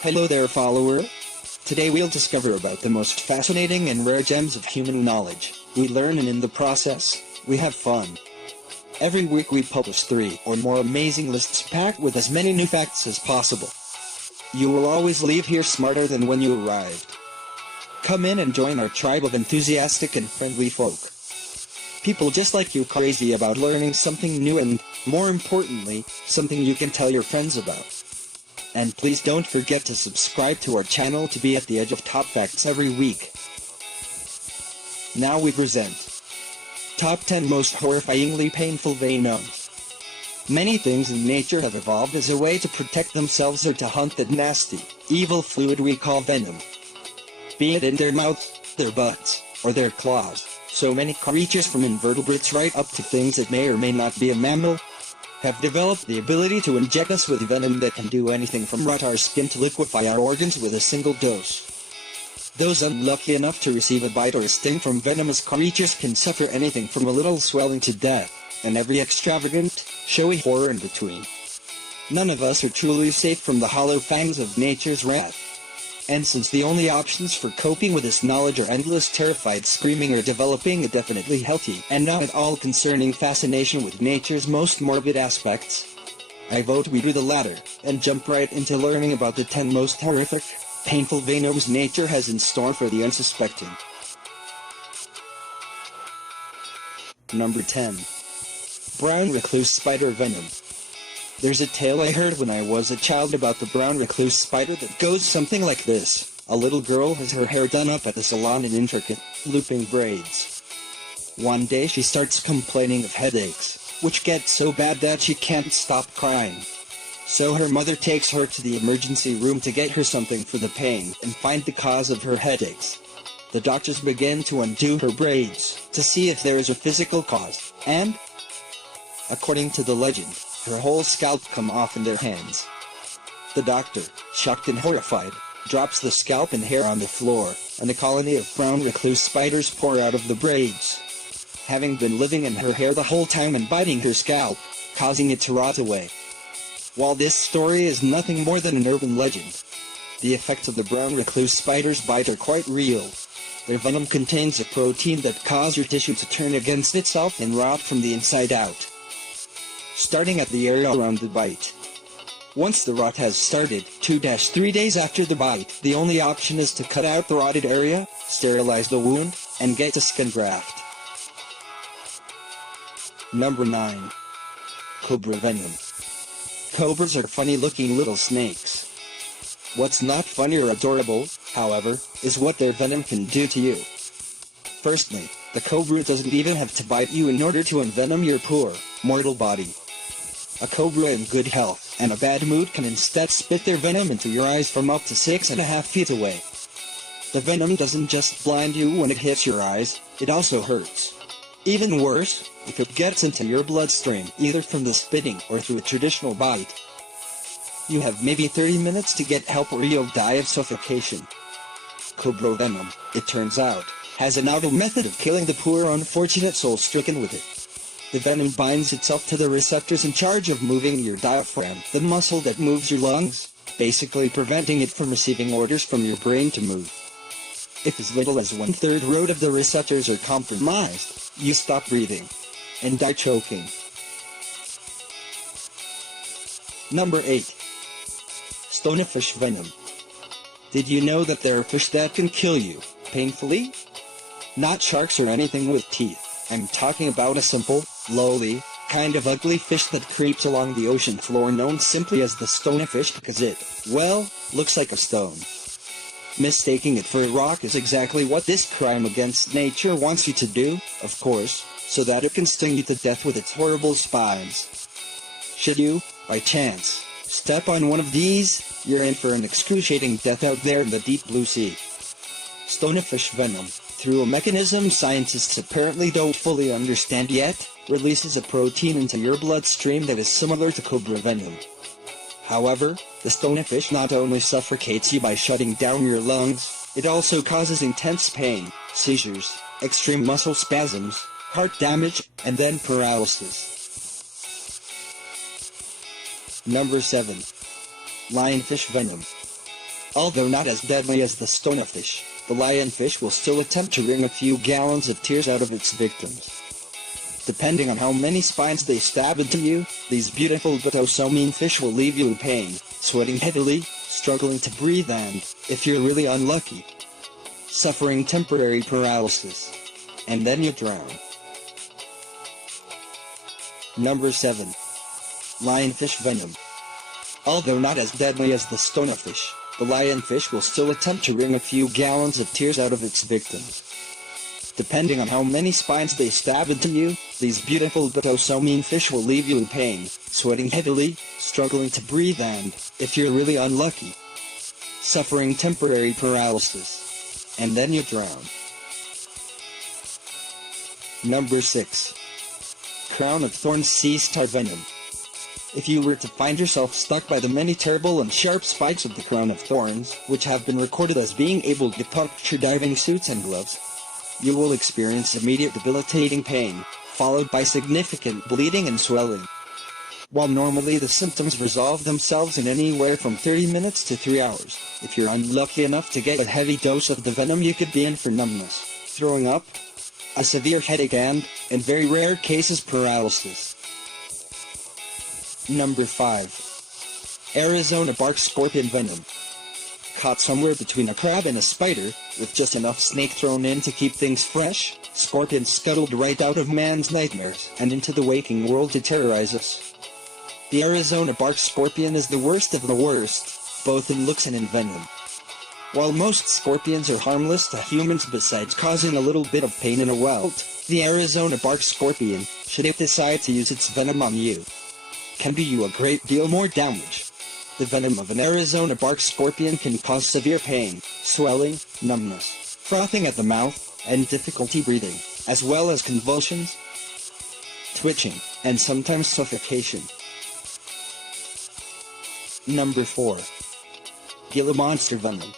Hello there, follower. Today we'll discover about the most fascinating and rare gems of human knowledge. We learn, and in the process, we have fun. Every week we publish 3 or more amazing lists packed with as many new facts as possible. You will always leave here smarter than when you arrived. Come in and join our tribe of enthusiastic and friendly folk. People just like you, crazy about learning something new and, more importantly, something you can tell your friends about. And please don't forget to subscribe to our channel to be at the edge of top facts every week. Now we present Top 10 Most Horrifyingly Painful Venoms. Many things in nature have evolved as a way to protect themselves or to hunt that nasty, evil fluid we call venom. Be it in their mouths, their butts, or their claws, so many creatures from invertebrates right up to things that may or may not be a mammal, have developed the ability to inject us with venom that can do anything from rot our skin to liquefy our organs with a single dose. Those unlucky enough to receive a bite or a sting from venomous creatures can suffer anything from a little swelling to death, and every extravagant, showy horror in between. None of us are truly safe from the hollow fangs of nature's wrath. And since the only options for coping with this knowledge are endless terrified screaming or developing a definitely healthy and not at all concerning fascination with nature's most morbid aspects, I vote we do the latter, and jump right into learning about the 10 most horrific, painful venoms nature has in store for the unsuspecting. Number 10. Brown recluse spider venom. There's a tale I heard when I was a child about the brown recluse spider that goes something like this. A little girl has her hair done up at the salon in intricate, looping braids. One day she starts complaining of headaches, which get so bad that she can't stop crying. So her mother takes her to the emergency room to get her something for the pain and find the cause of her headaches. The doctors begin to undo her braids to see if there is a physical cause, and, according to the legend, her whole scalp come off in their hands. The doctor, shocked and horrified, drops the scalp and hair on the floor, and a colony of brown recluse spiders pour out of the braids, having been living in her hair the whole time and biting her scalp, causing it to rot away. While this story is nothing more than an urban legend, the effects of the brown recluse spider's bite are quite real. Their venom contains a protein that causes your tissue to turn against itself and rot from the inside out, starting at the area around the bite. Once the rot has started, 2-3 days after the bite, the only option is to cut out the rotted area, sterilize the wound, and get a skin graft. Number 9. Cobra venom. Cobras are funny-looking little snakes. What's not funny or adorable, however, is what their venom can do to you. Firstly, the cobra doesn't even have to bite you in order to envenom your poor, mortal body. A cobra in good health and a bad mood can instead spit their venom into your eyes from up to 6.5 feet away. The venom doesn't just blind you when it hits your eyes, it also hurts. Even worse, if it gets into your bloodstream either from the spitting or through a traditional bite. You have maybe 30 minutes to get help or you'll die of suffocation. Cobra venom, it turns out, has a novel method of killing the poor unfortunate soul stricken with it. The venom binds itself to the receptors in charge of moving your diaphragm, the muscle that moves your lungs, basically preventing it from receiving orders from your brain to move. If as little as 1/3 road of the receptors are compromised, you stop breathing and die choking. Number 8. Stonefish venom. Did you know that there are fish that can kill you, painfully? Not sharks or anything with teeth. I'm talking about a simple, lowly, kind of ugly fish that creeps along the ocean floor known simply as the stonefish because it, well, looks like a stone. Mistaking it for a rock is exactly what this crime against nature wants you to do, of course, so that it can sting you to death with its horrible spines. Should you, by chance, step on one of these, you're in for an excruciating death out there in the deep blue sea. Stonefish venom, through a mechanism scientists apparently don't fully understand yet, releases a protein into your bloodstream that is similar to cobra venom. However, the stonefish not only suffocates you by shutting down your lungs, it also causes intense pain, seizures, extreme muscle spasms, heart damage, and then paralysis. Number 7. Lionfish venom. Although not as deadly as the stonefish, the lionfish will still attempt to wring a few gallons of tears out of its victims. Depending on how many spines they stab into you, these beautiful but oh so mean fish will leave you in pain, sweating heavily, struggling to breathe and, if you're really unlucky, suffering temporary paralysis. And then you drown. Number 7. Lionfish venom. Although not as deadly as the stonefish, the lionfish will still attempt to wring a few gallons of tears out of its victims. Depending on how many spines they stab into you, these beautiful but oh so mean fish will leave you in pain, sweating heavily, struggling to breathe and, if you're really unlucky, suffering temporary paralysis. And then you drown. Number 6. Crown of Thorns Sea Star Venom. If you were to find yourself stuck by the many terrible and sharp spikes of the crown of thorns, which have been recorded as being able to puncture diving suits and gloves, you will experience immediate debilitating pain, followed by significant bleeding and swelling. While normally the symptoms resolve themselves in anywhere from 30 minutes to 3 hours, if you're unlucky enough to get a heavy dose of the venom you could be in for numbness, throwing up, a severe headache and, in very rare cases, paralysis. Number 5. Arizona bark scorpion venom. Caught somewhere between a crab and a spider, with just enough snake thrown in to keep things fresh, scorpions scuttled right out of man's nightmares and into the waking world to terrorize us. The Arizona bark scorpion is the worst of the worst, both in looks and in venom. While most scorpions are harmless to humans besides causing a little bit of pain in a welt, the Arizona bark scorpion, should it decide to use its venom on you, can do you a great deal more damage. The venom of an Arizona bark scorpion can cause severe pain, swelling, numbness, frothing at the mouth, and difficulty breathing, as well as convulsions, twitching, and sometimes suffocation. Number 4. Gila monster venom.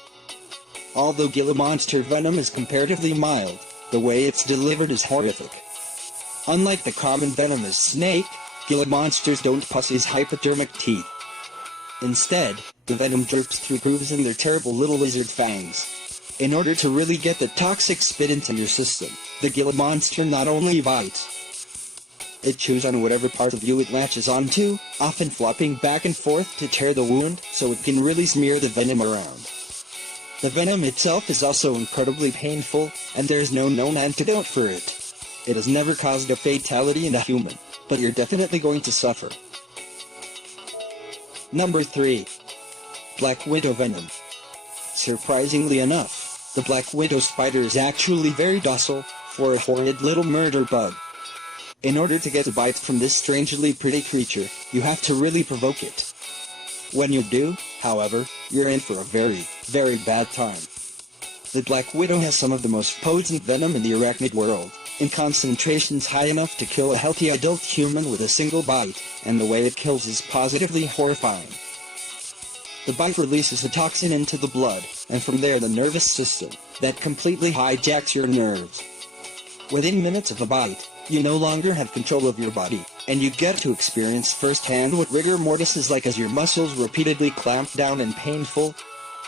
Although Gila monster venom is comparatively mild, the way it's delivered is horrific. Unlike the common venomous snake, Gila monsters don't possess hypodermic teeth. Instead, the venom drips through grooves in their terrible little lizard fangs. In order to really get the toxic spit into your system, the Gila monster not only bites, it chews on whatever part of you it latches onto, often flopping back and forth to tear the wound so it can really smear the venom around. The venom itself is also incredibly painful, and there is no known antidote for it. It has never caused a fatality in a human, but you're definitely going to suffer. Number 3. Black widow venom. Surprisingly enough, the black widow spider is actually very docile, for a horrid little murder bug. In order to get a bite from this strangely pretty creature, you have to really provoke it. When you do, however, you're in for a very, very bad time. The black widow has some of the most potent venom in the arachnid world, in concentrations high enough to kill a healthy adult human with a single bite, and the way it kills is positively horrifying. The bite releases a toxin into the blood, and from there the nervous system, that completely hijacks your nerves. Within minutes of a bite, you no longer have control of your body, and you get to experience firsthand what rigor mortis is like as your muscles repeatedly clamp down in painful,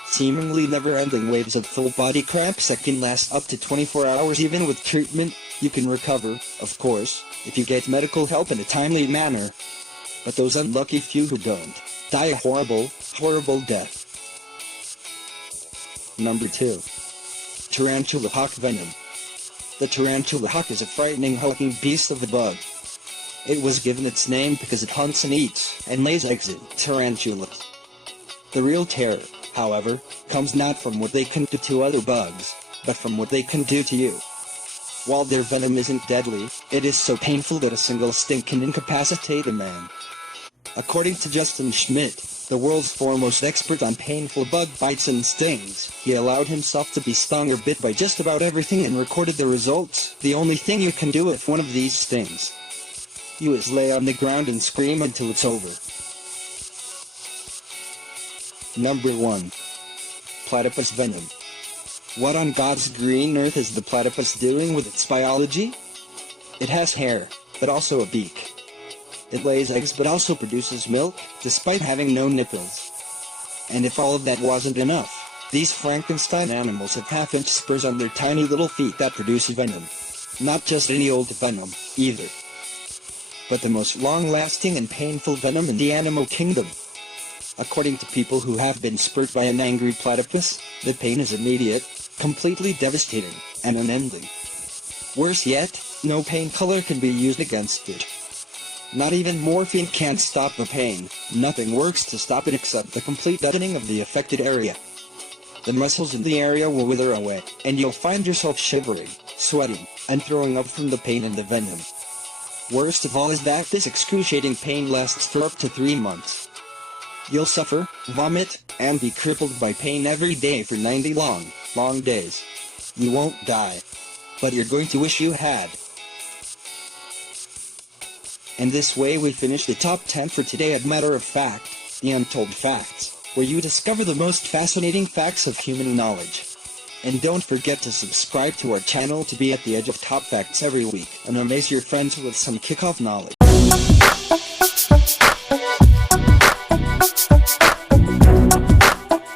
seemingly never-ending waves of full-body cramps that can last up to 24 hours. Even with treatment, you can recover, of course, if you get medical help in a timely manner. But those unlucky few who don't, die a horrible, horrible death. Number 2. Tarantula hawk venom. The tarantula hawk is a frightening hulking beast of a bug. It was given its name because it hunts and eats, and lays eggs in tarantulas. The real terror, however, comes not from what they can do to other bugs, but from what they can do to you. While their venom isn't deadly, it is so painful that a single sting can incapacitate a man. According to Justin Schmidt, the world's foremost expert on painful bug bites and stings, he allowed himself to be stung or bit by just about everything and recorded the results. The only thing you can do if one of these stings you is lay on the ground and scream until it's over. Number 1. Platypus venom. What on God's green earth is the platypus doing with its biology? It has hair, but also a beak. It lays eggs but also produces milk, despite having no nipples. And if all of that wasn't enough, These Frankenstein animals have half-inch spurs on their tiny little feet that produce venom. Not just any old venom, either, but the most long-lasting and painful venom in the animal kingdom. According to people who have been spurred by an angry platypus, the pain is immediate, completely devastating, and unending. Worse yet, no painkiller can be used against it. Not even morphine can't stop the pain. Nothing works to stop it except the complete deadening of the affected area. The muscles in the area will wither away, and you'll find yourself shivering, sweating, and throwing up from the pain and the venom. Worst of all is that this excruciating pain lasts for up to 3 months. You'll suffer, vomit, and be crippled by pain every day for 90 long days. You won't die, but you're going to wish you had. And this way we finish the top 10 for today at Matter of Fact, the Untold Facts, where you discover the most fascinating facts of human knowledge. And don't forget to subscribe to our channel to be at the edge of top facts every week and amaze your friends with some kickoff knowledge.